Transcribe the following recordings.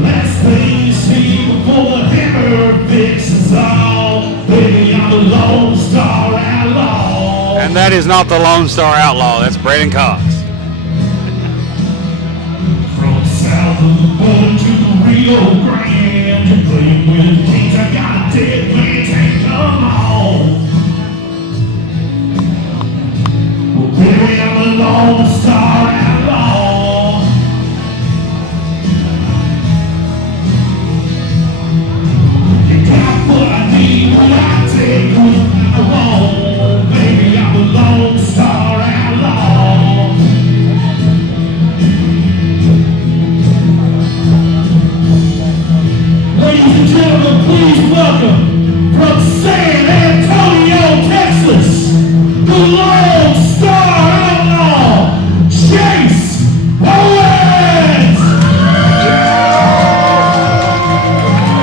Last thing you see before the hammer fixes all. Baby, I'm a Lone Star Outlaw. And that is not the Lone Star Outlaw. That's Braden Cox. From south of the border to the Rio Grande, you're playing with kings. I got a dead man, take come on. Well, baby, I'm a Lone Star Outlaw. You got what I need when I take what I want. Baby, I'm a Lone Star Outlaw. Ladies and gentlemen, please welcome from San Antonio, Texas, the Lone Star Outlaw, Chase Owens!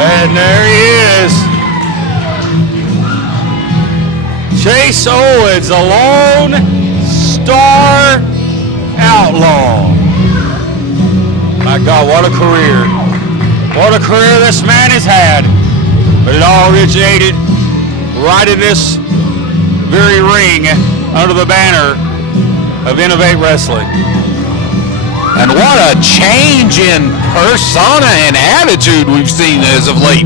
And there he is. Chase Owens, the Lone Star Outlaw. My God, what a career. What a career this man has had. But it all originated right in this very ring under the banner of Innovate Wrestling. And what a change in persona and attitude we've seen as of late.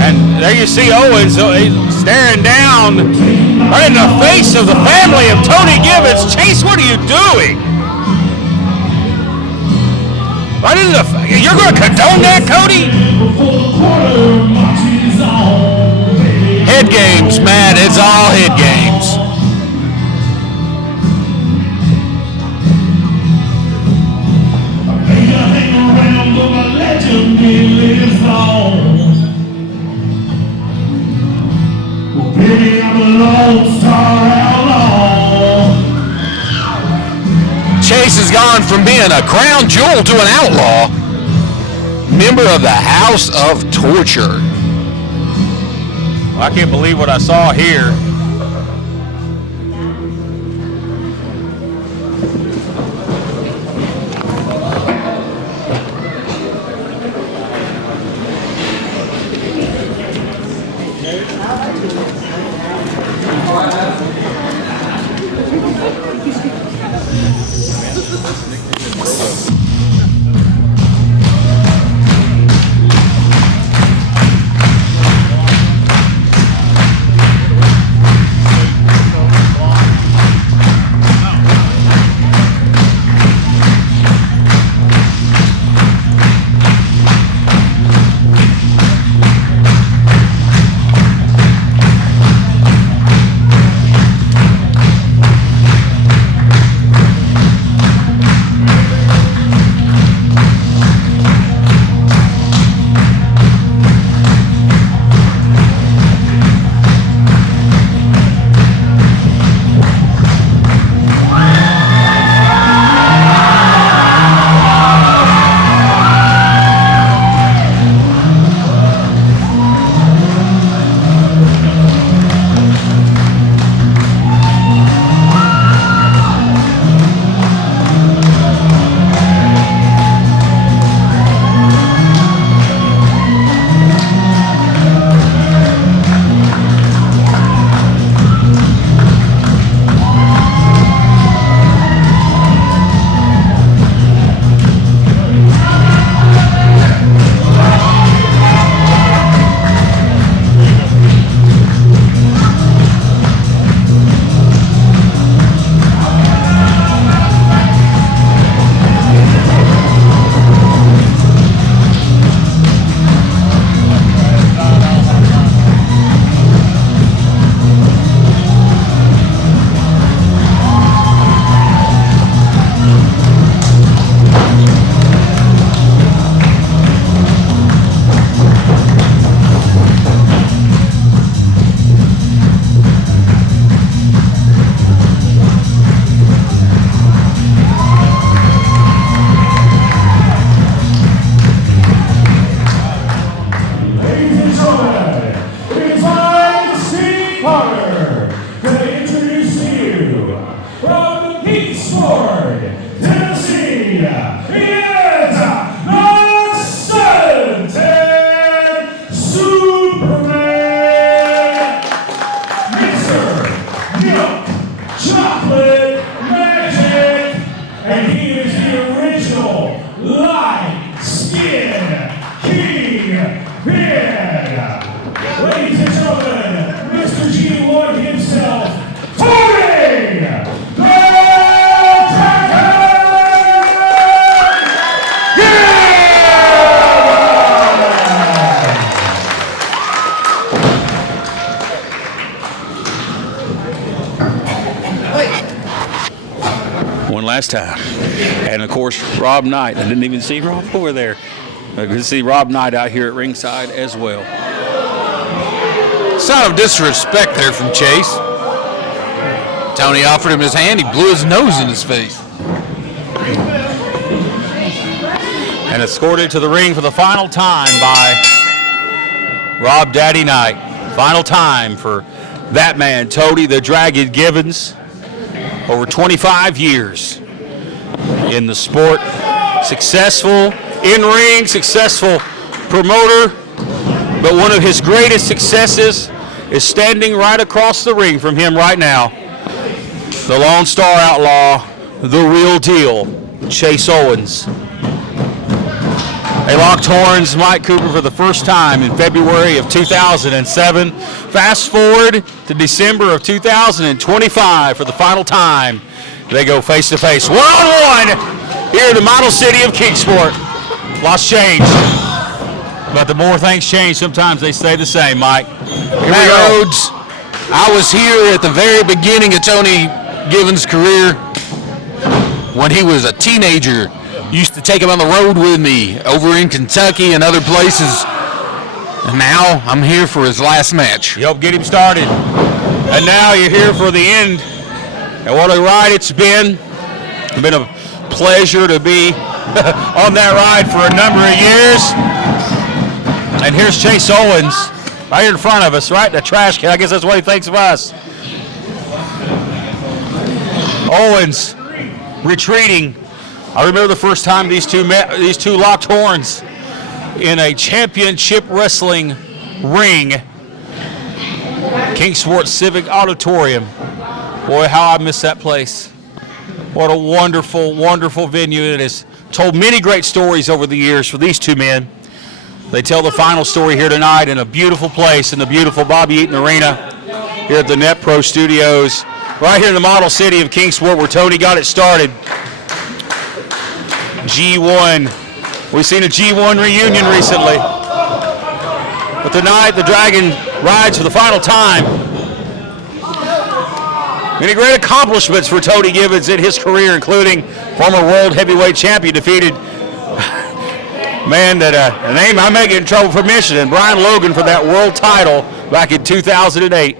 And there you see Owens staring down right in the face of the family of Tony Gibbons. Chase, what are you doing? Right in the you're going to condone that, Cody? Head games, Matt. It's all head games. Baby, I'm a Lone Star Outlaw. Chase has gone from being a crown jewel to an outlaw. Member of the House of Torture. I can't believe what I saw here. Chocolate Magic, and he is the original light skin Kingpin. Ladies and gentlemen, Mr. G1 himself, Tony the Dragon! One last time. And of course, Rob Knight. I didn't even see Rob over there. I could see Rob Knight out here at ringside as well. Sign of disrespect there from Chase. Tony offered him his hand. He blew his nose in his face. And escorted to the ring for the final time by Rob Daddy Knight. Final time for that man, Tony the Dragon Givens. Over 25 years in the sport. Successful in-ring, successful promoter. But one of his greatest successes is standing right across the ring from him right now. The Lone Star Outlaw, the real deal, Chase Owens. They locked horns, Mike Cooper, for the first time in February of 2007. Fast forward to December of 2025 for the final time. They go face to face, one-on-one, here in the model city of Kingsport. Lots change, but the more things change, sometimes they stay the same, Mike. Here we go. Rhodes, I was here at the very beginning of Tony Givens' career when he was a teenager. Used to take him on the road with me over in Kentucky and other places. And now I'm here for his last match. You helped get him started. And now you're here for the end. And what a ride it's been. It's been a pleasure to be on that ride for a number of years. And here's Chase Owens right here in front of us, right in the trash can. I guess that's what he thinks of us. Owens retreating. I remember the first time these two locked horns in a championship wrestling ring. Kingsport Civic Auditorium. Boy, how I miss that place. What a wonderful, wonderful venue it is. Told many great stories over the years for these two men. They tell the final story here tonight in a beautiful place in the beautiful Bobby Eaton Arena here at the Net Pro Studios, right here in the model city of Kingsport where Tony got it started. G1. We've seen a G1 reunion recently. But tonight, the Dragon rides for the final time. Many great accomplishments for Tony Givens in his career, including former world heavyweight champion, defeated man that a name I may get in trouble for mentioning, Brian Logan, for that world title back in 2008.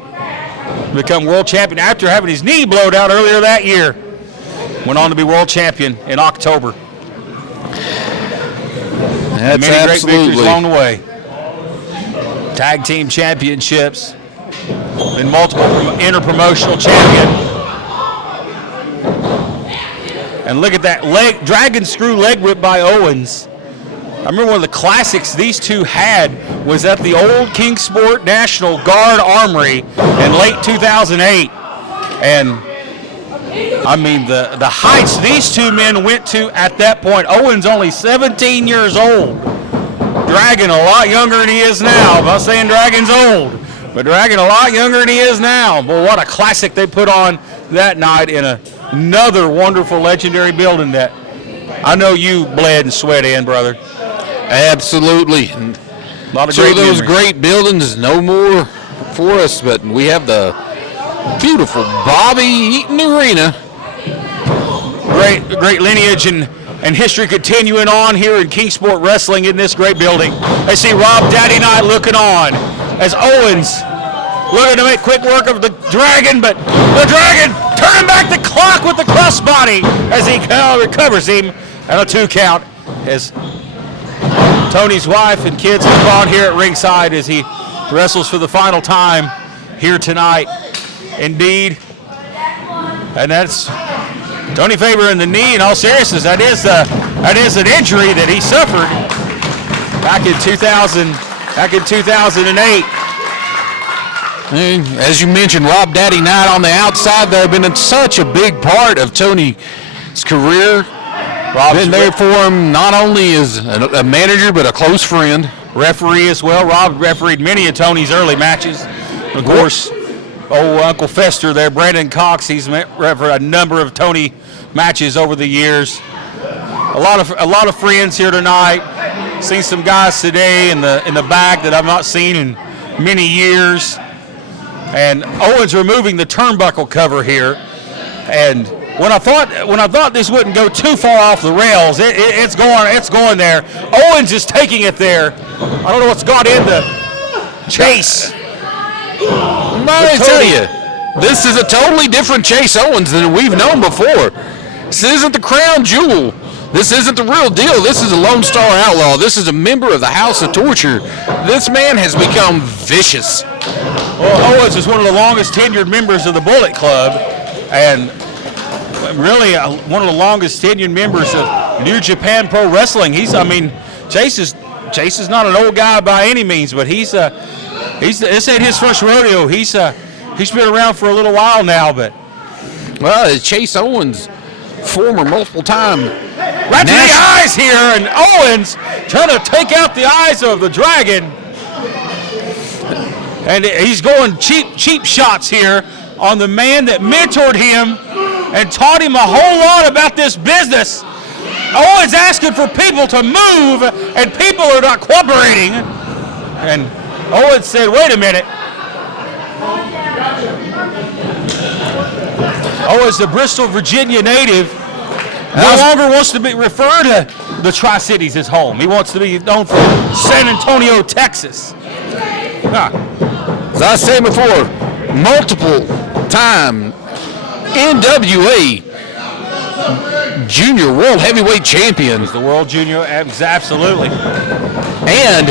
Become world champion after having his knee blowed out earlier that year. Went on to be world champion in October. That's many great victories absolutely along the way. Tag team championships. Been multiple inter-promotional champion. And look at that dragon screw leg whip by Owens. I remember one of the classics these two had was at the old Kingsport National Guard Armory in late 2008. And I mean, the heights these two men went to at that point. Owens only 17 years old. Dragon a lot younger than he is now. I'm not saying Dragon's old, but Dragon a lot younger than he is now. But what a classic they put on that night in another wonderful legendary building that I know you bled and sweat in, brother. absolutely. And A lot of so great those memories. great buildings, no more for us, but we have the beautiful Bobby Eaton Arena. Great lineage and history continuing on here in Kingsport Wrestling in this great building. I see Rob Daddy Knight looking on as Owens looking to make quick work of the Dragon, but the Dragon turning back the clock with the crossbody as he recovers him and a 2 count as Tony's wife and kids look on here at ringside as he wrestles for the final time here tonight. Indeed, and that's Tony Faber in the knee. In all seriousness, that is an injury that he suffered back in 2008. And as you mentioned, Rob Daddy Knight on the outside there, been such a big part of Tony's career. Rob's been there for him not only as a manager, but a close friend. Referee as well. Rob refereed many of Tony's early matches. Of course, old Uncle Fester there, Brandon Cox, he's refereed a number of Tony matches over the years. A lot of friends here tonight. Seen some guys today in the back that I've not seen in many years. And Owens removing the turnbuckle cover here. And when I thought this wouldn't go too far off the rails, it's going there. Owens is taking it there. I don't know what's got into Chase. I tell you, this is a totally different Chase Owens than we've known before. This isn't the crown jewel. This isn't the real deal. This is a Lone Star Outlaw. This is a member of the House of Torture. This man has become vicious. Well, Owens is one of the longest tenured members of the Bullet Club, and really one of the longest tenured members of New Japan Pro Wrestling. Chase is not an old guy by any means, but this ain't his first rodeo. He's been around for a little while now, but Chase Owens, former multiple-time right to the eyes here, and Owens trying to take out the eyes of the Dragon, and he's going cheap shots here on the man that mentored him and taught him a whole lot about this business. Owens asking for people to move, and people are not cooperating. And Owens said, wait a minute. Owens, the Bristol, Virginia native, no longer wants to be referred to the Tri-Cities as home. He wants to be known for San Antonio, Texas. As I said before, multiple-time NWA Junior World Heavyweight Champion. The World Junior, absolutely. And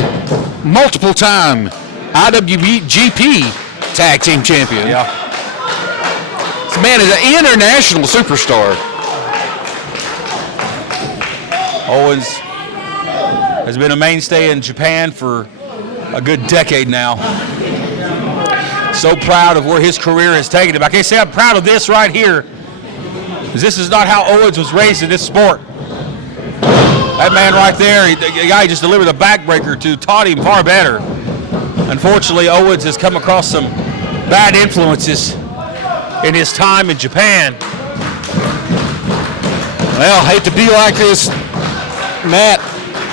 multiple-time IWGP Tag Team Champion. Yeah. This man is an international superstar. Owens has been a mainstay in Japan for a good decade now. So proud of where his career has taken him. I can't say I'm proud of this right here, because this is not how Owens was raised in this sport. That man right there, the guy just delivered a backbreaker to, taught him far better. Unfortunately, Owens has come across some bad influences in his time in Japan. Well, hate to be like this, Matt.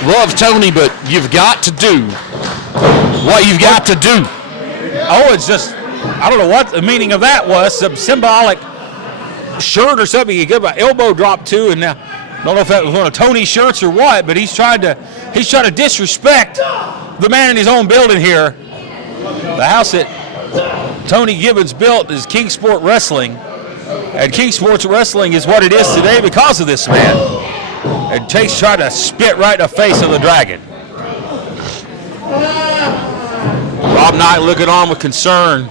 Love Tony, but you've got to do what you've got to do. Owens just, I don't know what the meaning of that was, some symbolic shirt or something he gave an elbow drop to, and now I don't know if that was one of Tony's shirts or what, but he's trying to disrespect the man in his own building here. The house that Tony Gibbons built is Kingsport Wrestling, and Kingsport Wrestling is what it is today because of this man. And Chase tried to spit right in the face of the Dragon. Rob Knight looking on with concern.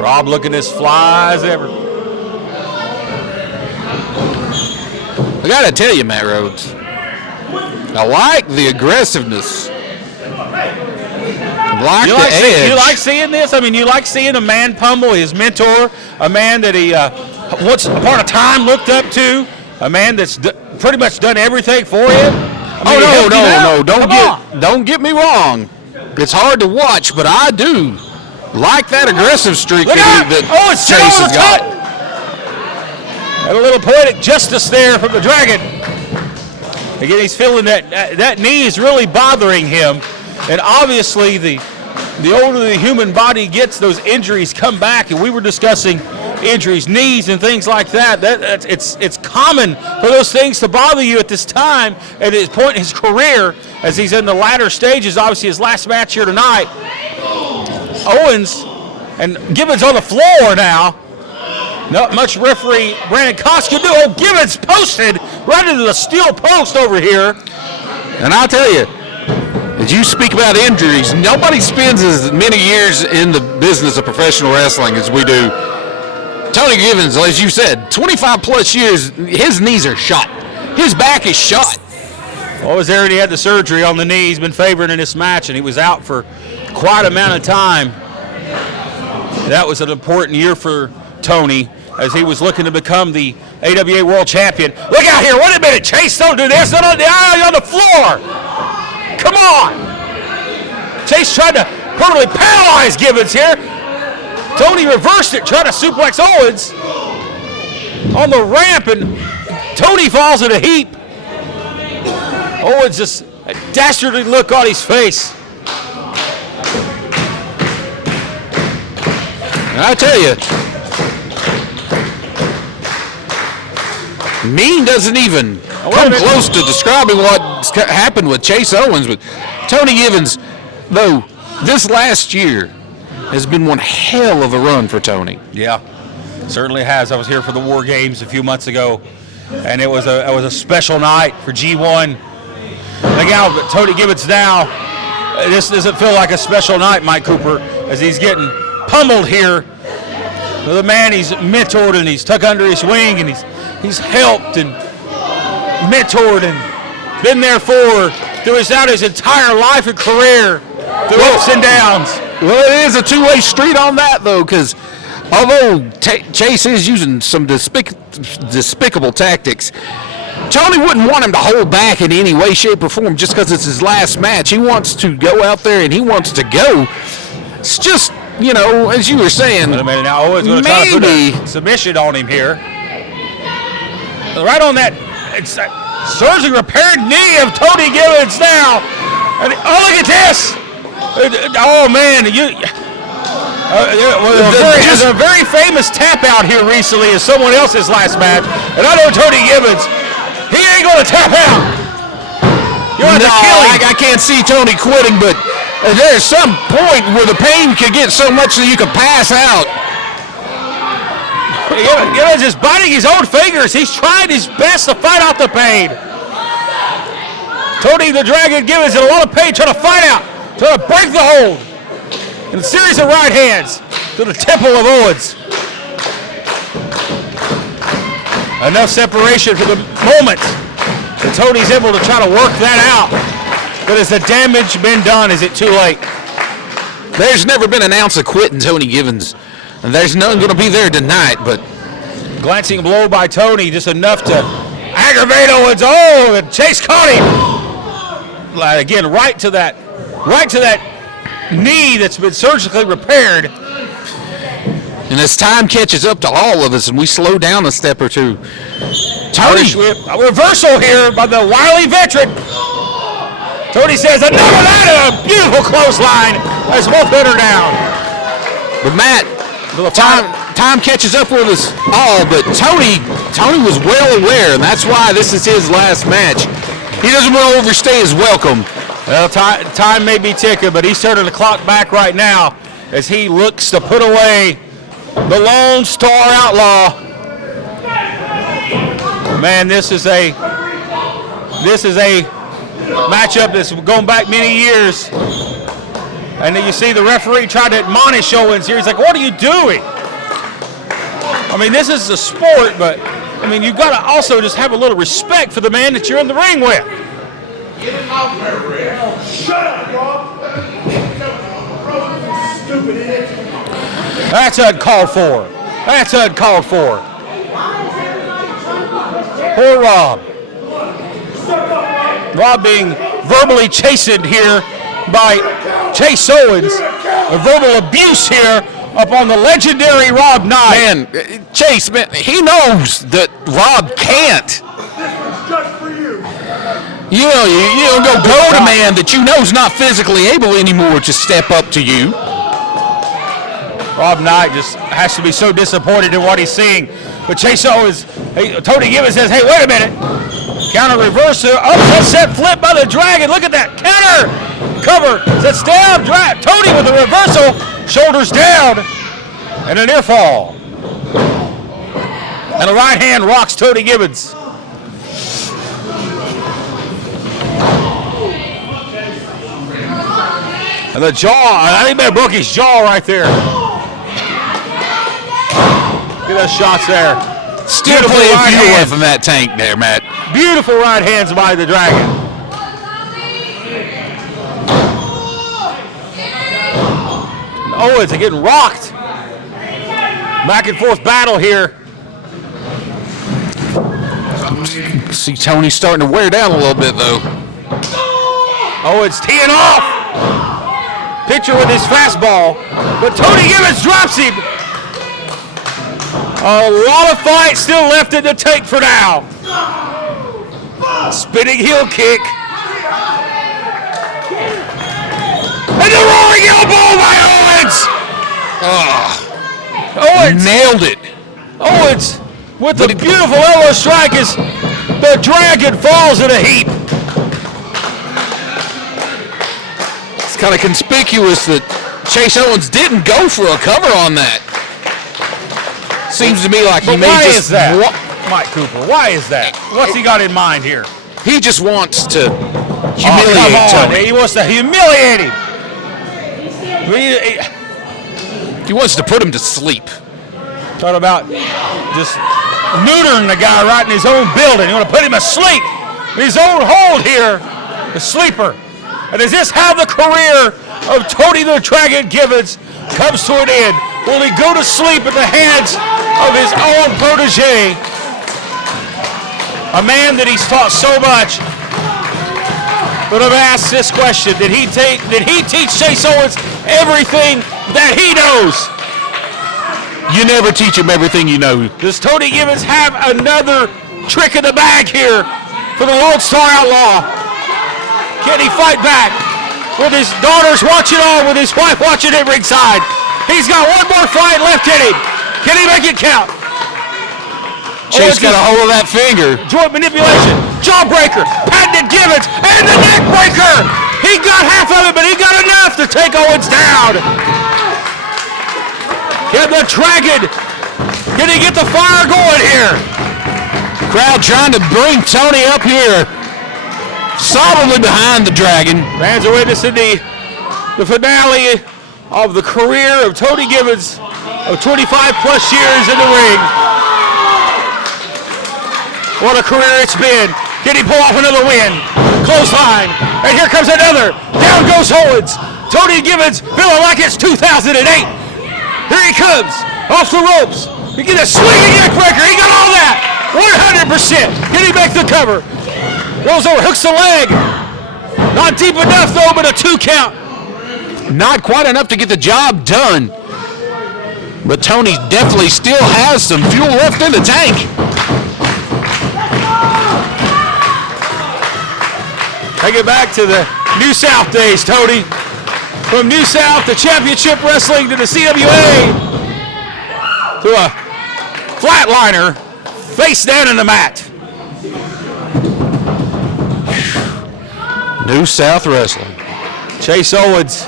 Rob looking as fly as ever. I gotta tell you, Matt Rhodes, I like the aggressiveness. I like the edge. You like seeing this? I mean, you like seeing a man pummel his mentor, a man that he once upon a time looked up to, a man that's pretty much done everything for him. No, don't get me wrong. It's hard to watch, but I do like that aggressive streak that Chase has got. And a little poetic justice there from the Dragon. Again, he's feeling that knee is really bothering him, and obviously the older the human body gets, those injuries come back. And we were discussing injuries, knees, and things like that. It's common for those things to bother you at this time at his point in his career, as he's in the latter stages. Obviously, his last match here tonight. Owens and Gibbons on the floor now. Not much referee Brandon Cox can do. Oh, Gibbons posted right into the steel post over here. And I'll tell you, as you speak about injuries, nobody spends as many years in the business of professional wrestling as we do. Tony Gibbons, as you said, 25 plus years, his knees are shot. His back is shot. Well, was there and he had the surgery on the knee. He's been favored in this match, and he was out for quite amount of time. That was an important year for Tony as he was looking to become the AWA World Champion. Look out here. Wait a minute. Chase, don't do this. Not on the eye on the floor. Come on. Chase tried to permanently paralyze Gibbons here. Tony reversed it, trying to suplex Owens on the ramp, and Tony falls in a heap. Owens just a dastardly look on his face. And I tell you, Mean doesn't even come close to describing what happened with Chase Owens. But Tony Gibbons, though, this last year has been one hell of a run for Tony. Yeah, certainly has. I was here for the War Games a few months ago, and it was a special night for G1. Look out, but Tony Gibbons now. This doesn't feel like a special night, Mike Cooper, as he's getting pummeled here. The man he's mentored and he's tucked under his wing, and he's helped and mentored and been there for throughout his entire life and career, through ups and downs. Well, it is a two-way street on that, though, because although Chase is using some despicable tactics, Tony wouldn't want him to hold back in any way, shape, or form just because it's his last match. He wants to go out there and he wants to go. It's just, you know, as you were saying, wait a minute now. Owens going to try to put a submission on him here. Right on that surgically repaired knee of Tony Gibbons now. And, oh, look at this. Oh, man. There's a very famous tap out here recently in someone else's last match. And I know Tony Gibbons, he ain't going to tap out. You're going to kill him. I can't see Tony quitting, but there's some point where the pain could get so much that you could pass out. Gibbons is biting his own fingers. He's trying his best to fight out the pain. Tony the Dragon Gibbons in a lot of pain, trying to fight out, trying to break the hold. In a series of right hands to the temple of Owens. Enough separation for the moment that Tony's able to try to work that out. But has the damage been done? Is it too late? There's never been an ounce of quitting Tony Gibbons. And there's none going to be there tonight, but glancing blow by Tony, just enough to aggravate Owens. Oh, and Chase caught him. Again, right to that knee that's been surgically repaired. And as time catches up to all of us and we slow down a step or two, Tony, a reversal here by the wily veteran. Tony says, enough of that, and a beautiful clothesline as both men are down. But Matt, time catches up with us all, but Tony was well aware, and that's why this is his last match. He doesn't want to overstay his welcome. Well, time may be ticking, but he's turning the clock back right now as he looks to put away the Lone Star Outlaw. Man, this is a matchup that's going back many years. And then you see the referee try to admonish Owens here. He's like, what are you doing? I mean, this is a sport, but, I mean, you've got to also just have a little respect for the man that you're in the ring with. Shut up, Rob! Stupid idiot! That's uncalled for. That's uncalled for. Poor Rob. Rob being verbally chastened here by Chase Owens. A verbal abuse here upon the legendary Rob Knight. Man, Chase, man, he knows that Rob can't. This is just for you. You don't go to man that you know's not physically able anymore to step up to you. Rob Knight just has to be so disappointed in what he's seeing. But Chase Owens, Tony Gibbons says, hey, wait a minute. Counter reversal, upset flip by the Dragon. Look at that counter. Cover, sets down, Tony with a reversal, shoulders down, and a near fall. And a right hand rocks Tony Gibbons. And the jaw, I think that broke his jaw right there. Get those shots there. Still playing fuel from that tank there, Matt. Beautiful right hands by the Dragon. Owens are getting rocked. Back and forth battle here. See Tony starting to wear down a little bit, though. Owens teeing off. Pitcher with his fastball. But Tony Gibbons drops him. A lot of fight still left in the tank for now. Spinning heel kick. And the roaring elbow by Owens. Owens Nailed it. Owens with the beautiful elbow strike as the Dragon falls in a heap. It's kind of conspicuous that Chase Owens didn't go for a cover on that. Seems to me like he But may why just is that, Mike Cooper? Why is that? What's he got in mind here? he just wants to Come humiliate on. Tony. He wants to humiliate him. He wants to put him to sleep. Talk about just neutering the guy right in his own building. You want to put him asleep in his own hold here, the sleeper. And is this how the career of Tony the Dragon Gibbons comes to an end? Will he go to sleep at the hands of his own protege? A man that he's taught so much. But I've asked this question: Did he teach Chase Owens everything that he knows? You never teach him everything you know. Does Tony Gibbons have another trick in the bag here for the Lone Star Outlaw? Can he fight back with his daughters watching on, with his wife watching at ringside? He's got one more fight left in him. Can he make it count? Chase got a hold of that finger. Joint manipulation, jawbreaker, patented Gibbons, and the neck breaker. He got half of it, but he got enough to take Owens down. Can the Dragon, can he get the fire going here? Crowd trying to bring Tony up here. Solidly behind the Dragon. Fans are witnessing the finale of the career of Tony Gibbons of 25 plus years in the ring. What a career it's been. Can he pull off another win? Clothesline. And here comes another. Down goes Owens. Tony Gibbons feeling like it's 2008. Here he comes. Off the ropes. He gets a swinging neck breaker. He got all that. 100%. Can he make the cover? Goes over, hooks the leg. Not deep enough though, but a 2 count. Not quite enough to get the job done. But Tony definitely still has some fuel left in the tank. Take it back to the New South days, Tony. From New South to championship wrestling to the CWA to a flatliner face down in the mat. New South Wrestling. Chase Owens.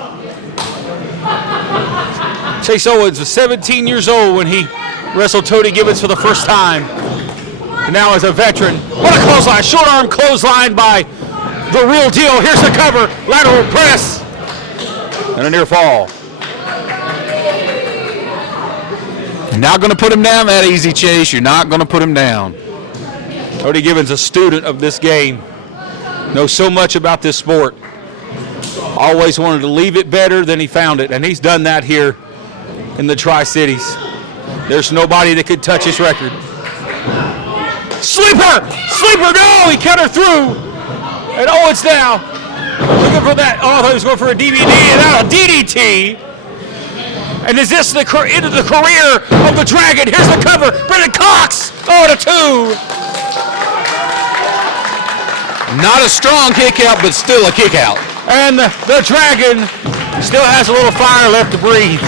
Chase Owens was 17 years old when he wrestled Tony Gibbons for the first time. And now as a veteran, what a clothesline, short arm clothesline by the real deal. Here's the cover, lateral press, and a near fall. You're not going to put him down that easy, Chase. You're not going to put him down. Tony Gibbons, a student of this game, knows so much about this sport. Always wanted to leave it better than he found it, and he's done that here in the Tri-Cities. There's nobody that could touch his record. Sleeper! Sleeper, no! He cut her through. And Owens now looking for that. Oh, I thought he was going for a DVD, and now a DDT. And is this the end of the career of the Dragon? Here's the cover. Brendan Cox. Oh, and a 2. Not a strong kick out, but still a kick out. And the Dragon still has a little fire left to breathe.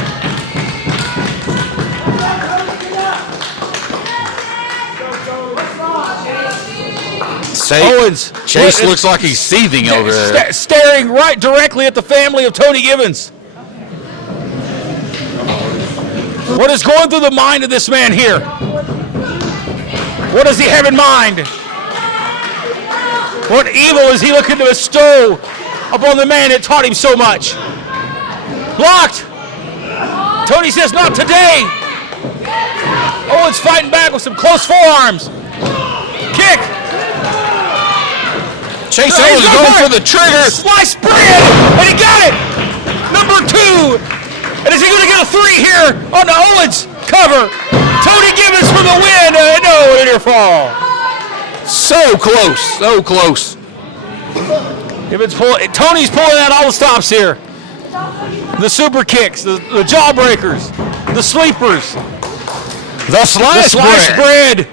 Owens. Chase looks like he's seething over there. Staring right directly at the family of Tony Gibbons. What is going through the mind of this man here? What does he have in mind? What evil is he looking to bestow upon the man that taught him so much? Blocked. Tony says, not today. Owens fighting back with some close forearms. Kick. Chase Owens going for the trigger. Slice bread, and he got it. Number 2. And is he going to get a 3 here on the Owens cover? Tony Gibbons for the win. No, near fall. So close, so close. Tony's pulling out all the stops here. The super kicks, the jawbreakers, the sleepers, The slice bread.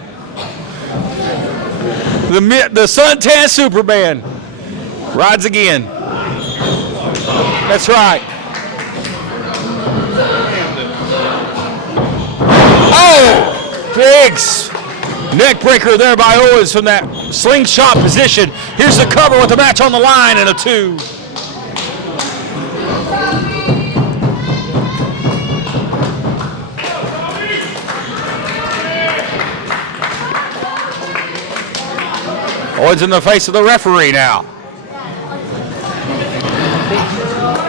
The suntan Superman rides again. That's right. Oh, big neck breaker there by Owens from that slingshot position. Here's the cover with the match on the line and a 2. Owens in the face of the referee now.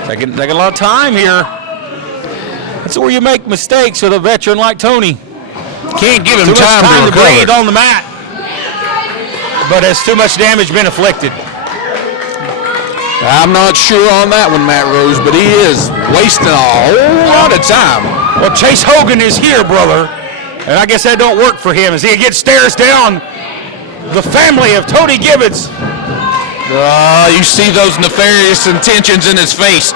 Taking a lot of time here. That's where you make mistakes with a veteran like Tony. Can't give him Too much time to breathe recover. on the mat. But has too much damage been inflicted? I'm not sure on that one, Matt Rose, but he is wasting a whole lot of time. Well, Chase Hogan is here, brother. And I guess that don't work for him as he again stares down the family of Tony Gibbons. You see those nefarious intentions in his face.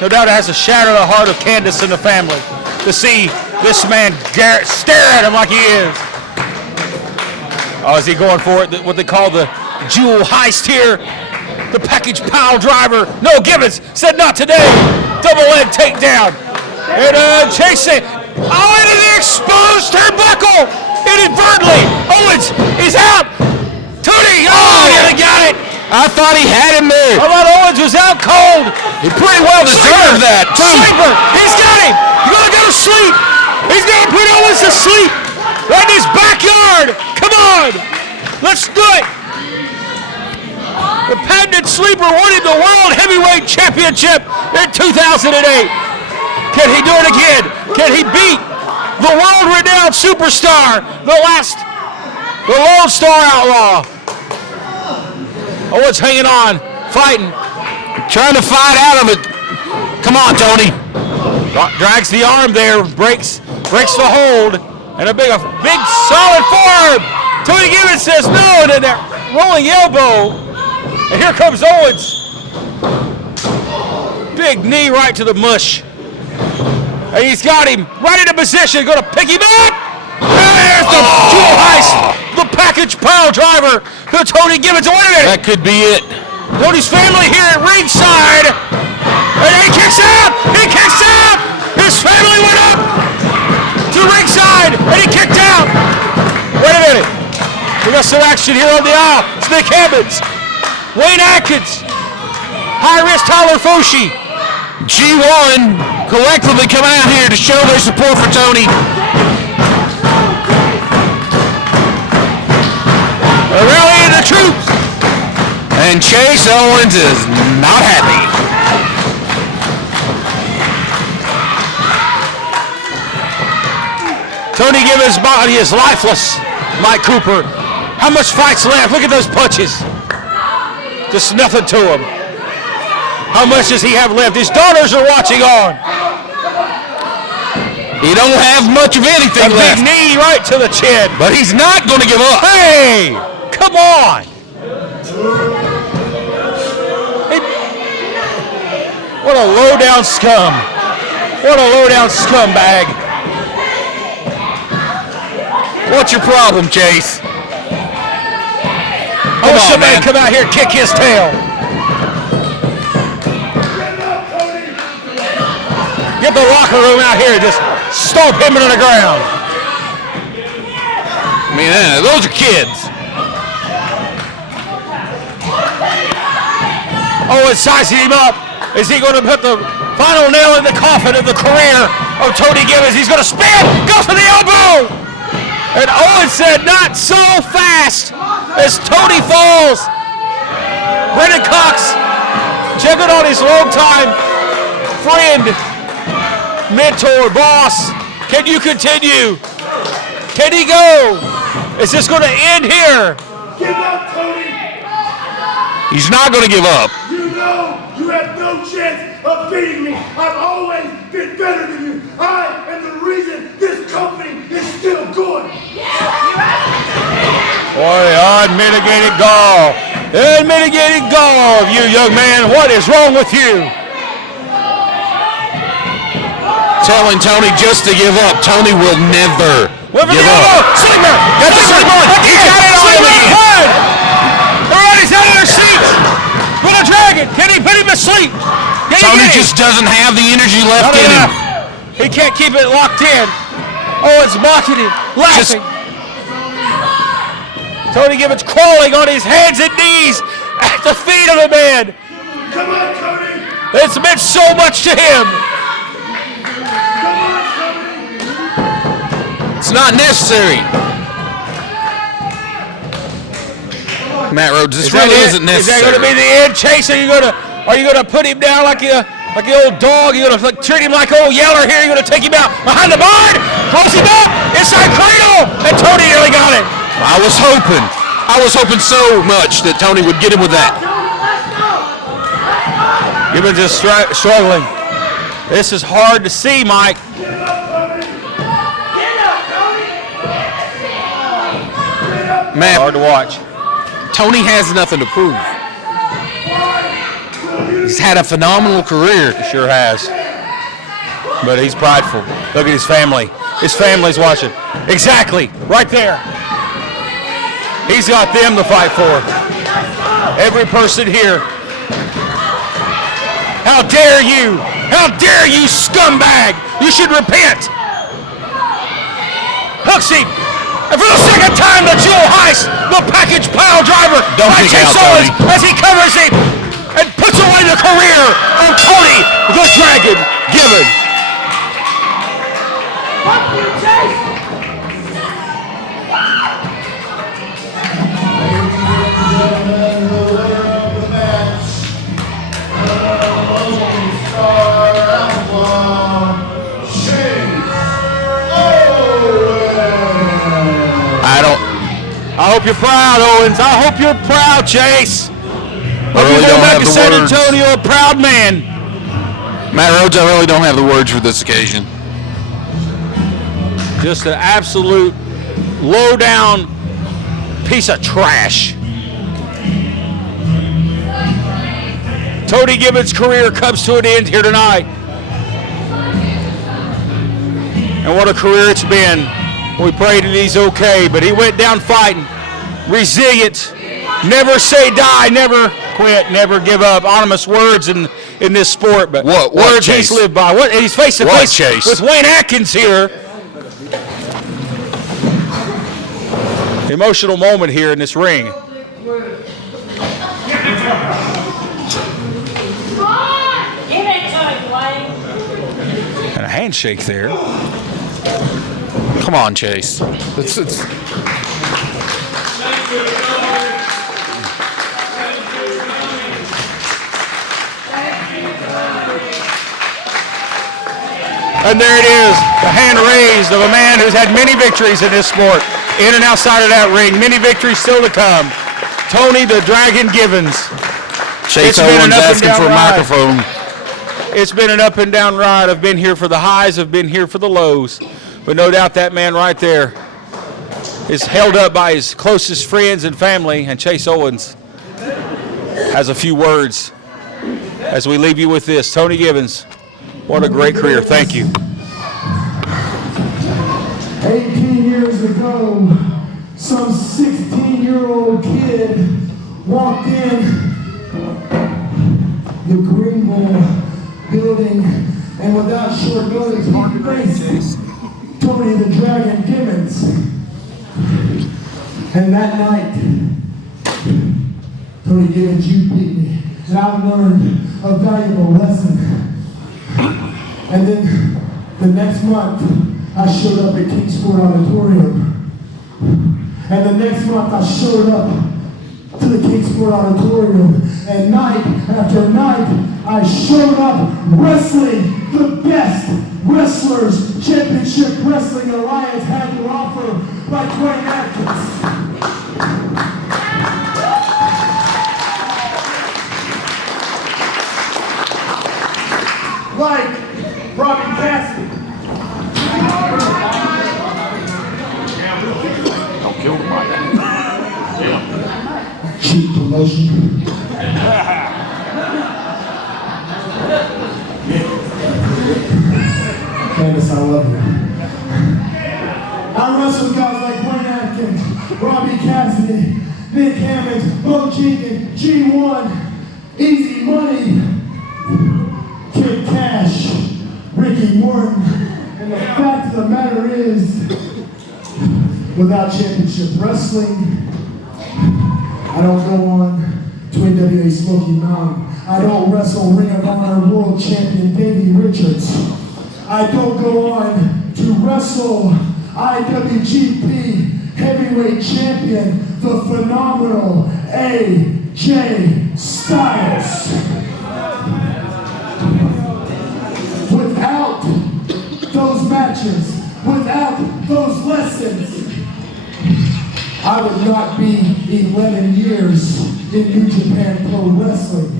No doubt it has to shatter the heart of Candace and the family to see this man stare at him like he is. Oh, is he going for it? What they call the jewel heist here? The package pile driver. No, Gibbons said not today. Double leg takedown. And chasing. Oh, into the exposed turnbuckle. Inadvertently. Owens is out. Tony. Oh, he got it. I thought he had him there. I thought Owens was out cold. He pretty well deserved that, too. Sleeper. He's got him. He's going to go to sleep. He's going to put Owens to sleep. Right in his backyard. Come on. Let's do it. The patented sleeper wanted the World Heavyweight Championship in 2008. Can he do it again? Can he beat the world-renowned superstar, the Lone Star Outlaw? Owens hanging on, fighting. Trying to fight out of it. Come on, Tony. Drags the arm there, breaks the hold, and a big solid forearm. Tony Gibbons says no, and then that rolling elbow. And here comes Owens. Big knee right to the mush. And he's got him right into position, going to pick him up. And there's the jewel heist, the package pile driver to Tony Gibbons. Wait a minute. That could be it. Tony's family here at ringside. And he kicks out. He kicks out. His family went up to ringside, and he kicked out. Wait a minute. We got some action here on the aisle. It's Nick Evans, Wayne Atkins, High Risk Tyler Foshi. G1 collectively come out here to show their support for Tony. They're rallying the troops. And Chase Owens is not happy. Tony Gibbons' body is lifeless. Mike Cooper. How much fight's left? Look at those punches. Just nothing to him. How much does he have left? His daughters are watching on. He don't have much of anything A left. big knee right to the chin. But he's not going to give up. Hey, come on. What a low-down scum. What a low-down scumbag. What's your problem, Chase? I wish somebody come out here and kick his tail. Get the locker room out here and just stomp him into the ground. I mean, those are kids. Oh, it's sizing him up. Is he going to put the final nail in the coffin of the career of Tony Gibbons? He's going to spin, go for the elbow. And Owen said, not so fast, as Tony falls. Brendan Cox checking on his longtime friend, mentor, boss. Can you continue? Can he go? Is this going to end here? Give up, Tony! He's not going to give up. You know you have no chance of beating me. I've always get better than you. I am the reason this company is still good. Boy, unmitigated gall. Unmitigated gall of you, young man. What is wrong with you? Telling Tony just to give up. Tony will never give up. Sleeper! Got the sleep on. He got it on him again. Everybody's out of their seats. Put a dragon. Can he put him asleep? Tony just doesn't have the energy left in him. He can't keep it locked in. Oh, it's mocking him. Laughing. Tony Gibbons crawling on his hands and knees at the feet of the man. Come on, Tony. It's meant so much to him. It's not necessary. Matt Rhodes, this really isn't necessary. Is that going to be the end, Chase? Are you going to put him down like the old dog? You're going to treat him like old Yeller here? You're going to take him out behind the barn, close him up, inside cradle, and Tony nearly got it. I was hoping so much that Tony would get him with that. Gibbons is struggling. This is hard to see, Mike. Man, hard to watch. Tony has nothing to prove. He's had a phenomenal career. He sure has. But he's prideful. Look at his family. His family's watching. Exactly. Right there. He's got them to fight for. Every person here. How dare you? How dare you, scumbag? You should repent. Hooks him. And for the second time, the jewel heist, the package pile driver by Chase Owens as he covers him and puts away the career of Tony the Dragon Gibbons. Fuck you, Chase. I hope you're proud, Owens. I hope you're proud, Chase. Hope really you go don't back have to the San words. Antonio a proud man. Matt Rhodes, I really don't have the words for this occasion. Just an absolute low-down piece of trash. Tony Gibbons' career comes to an end here tonight. And what a career it's been. We pray that he's okay, but he went down fighting. Resilient. Never say die, never quit, never give up. Ominous words in this sport, but what words Chase? he's lived by. What he's face to face Chase? with Wayne Atkins here. Emotional moment here in this ring. And a handshake there. Come on, Chase. It's And there it is, the hand raised of a man who's had many victories in this sport, in and outside of that ring. Many victories still to come. Tony the Dragon Gibbons. Chase It's been Owens an up and asking down for a ride. microphone. It's been an up and down ride. I've been here for the highs, I've been here for the lows. But no doubt that man right there is held up by his closest friends and family, and Chase Owens has a few words as we leave you with this. Tony Gibbons, what a great career. Thank you. 18 years ago, some 16-year-old kid walked in the Greenville building, and without short notice, he faced Tony the Dragon Gibbons. And that night, Tony Gibbons, you beat me. And I learned a valuable lesson. And then the next month, I showed up at Kingsport Auditorium. And the next month, I showed up to the Kingsport Auditorium. And night after night, I showed up wrestling the best wrestlers Championship Wrestling Alliance had to offer, like Wayne Atkins. Like Robbie cheap promotion. Candace, I love you. I wrestled guys like Wayne Atkins, Robbie Cassidy, Nick Hammond, Bo Jenkins, G1, Easy Money, Kid Cash, Ricky Morton. And the fact of the matter is, without championship wrestling, I don't go on to NWA Smoky Mountain. I don't wrestle Ring of Honor World Champion Davey Richards. I don't go on to wrestle IWGP Heavyweight Champion, the phenomenal AJ Styles. Without those matches, without those lessons, I would not be 11 years in New Japan Pro Wrestling.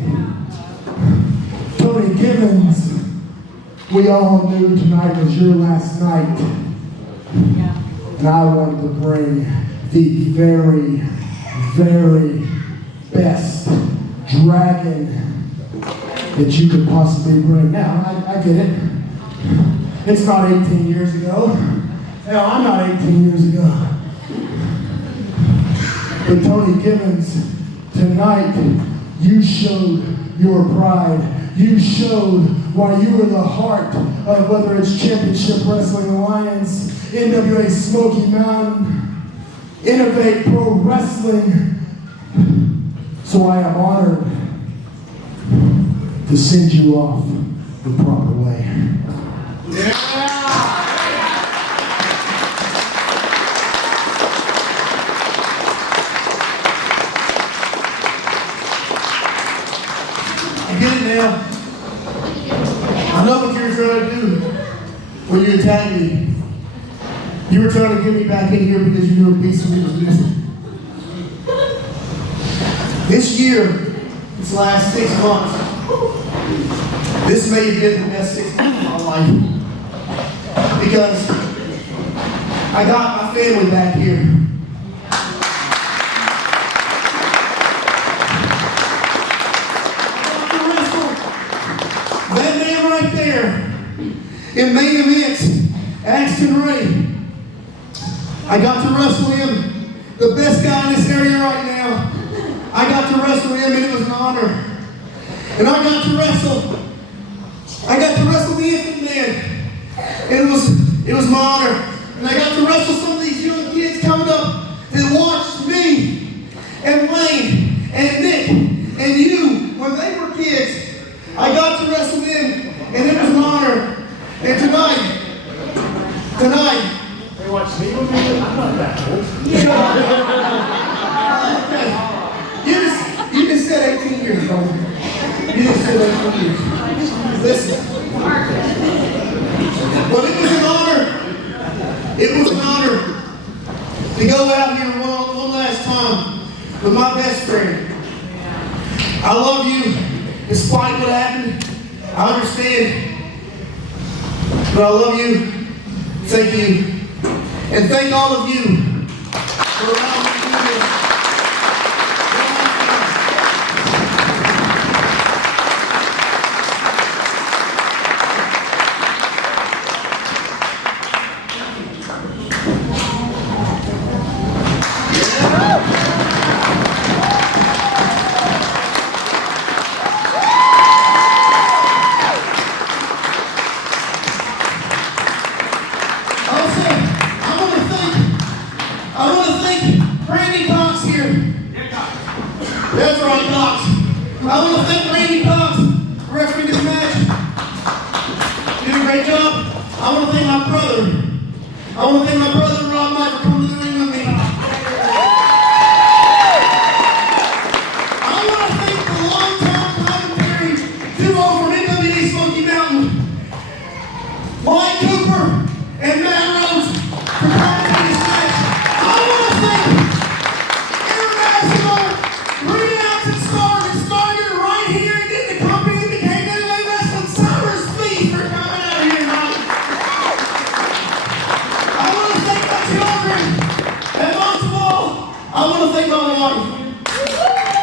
Tony Gibbons, we all knew tonight was your last night. And I wanted to bring the very, very best dragon that you could possibly bring. Now, I get it. It's not 18 years ago. Hell, I'm not 18 years ago. But Tony Gibbons, tonight, you showed your pride. You showed why you were the heart of whether it's Championship Wrestling Alliance, NWA Smoky Mountain, Innovate Pro Wrestling. So I am honored to send you off the proper way. Yeah! Get it now. I know what you were trying to do when you attacked me. You were trying to get me back in here because you knew a piece of me was missing. This year, this last 6 months, this may have been the best 6 months of my life. Because I got my family back here. Right there in main event, Axton Ray. I got to wrestle him, the best guy in this area right now. I got to wrestle him and it was an honor. And I got to wrestle the Infant Man. And it was my honor. And I got to wrestle some of these young kids coming up that watched me and Wayne and Nick and you when they were kids. I got to wrestle them. And it was an honor. And tonight, They watch me with me? I'm not that old. You just said 18 years ago. You just said 18 years. Listen. But it was an honor. It was an honor to go out here one last time with my best friend. I love you despite what happened. I understand, but I love you. Thank you. And thank all of you for allowing me to do this. That's right, Cox. I want to thank Randy Cox for refereeing this match. You did a great job. I want to thank my brother. I want to thank my brother Rob Knight for coming to the ring with me. I want to thank the long-time commentary duo from NWA Smoky Mountain, Mike Cooper and Matt Rose, for commentating this match. I want to thank International Renowned Stars that started right here and then the company that became NWA Wrestling Summer's Feast for coming out here tonight. I want to thank my children, and most of all, I want to thank my wife.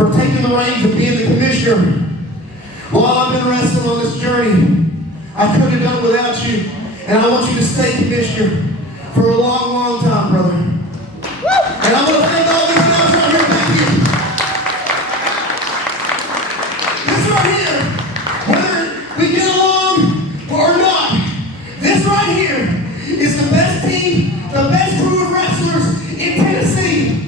for taking the reins and being the commissioner. While I've been wrestling on this journey, I couldn't have done it without you. And I want you to stay commissioner for a long, long time, brother. And I'm going to thank all these guys right here. Thank you. This right here, whether we get along or not, this right here is the best team, the best crew of wrestlers in Tennessee.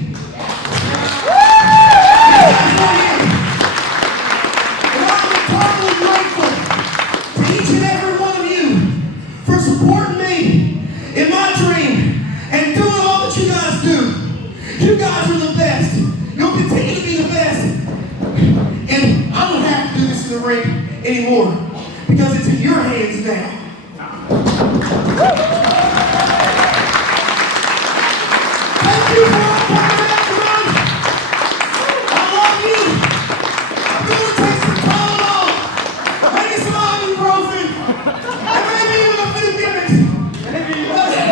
Supporting me in my dream and doing all that you guys do. You guys are the best. You'll continue to be the best. And I don't have to do this in the ring anymore because it's in your hands now.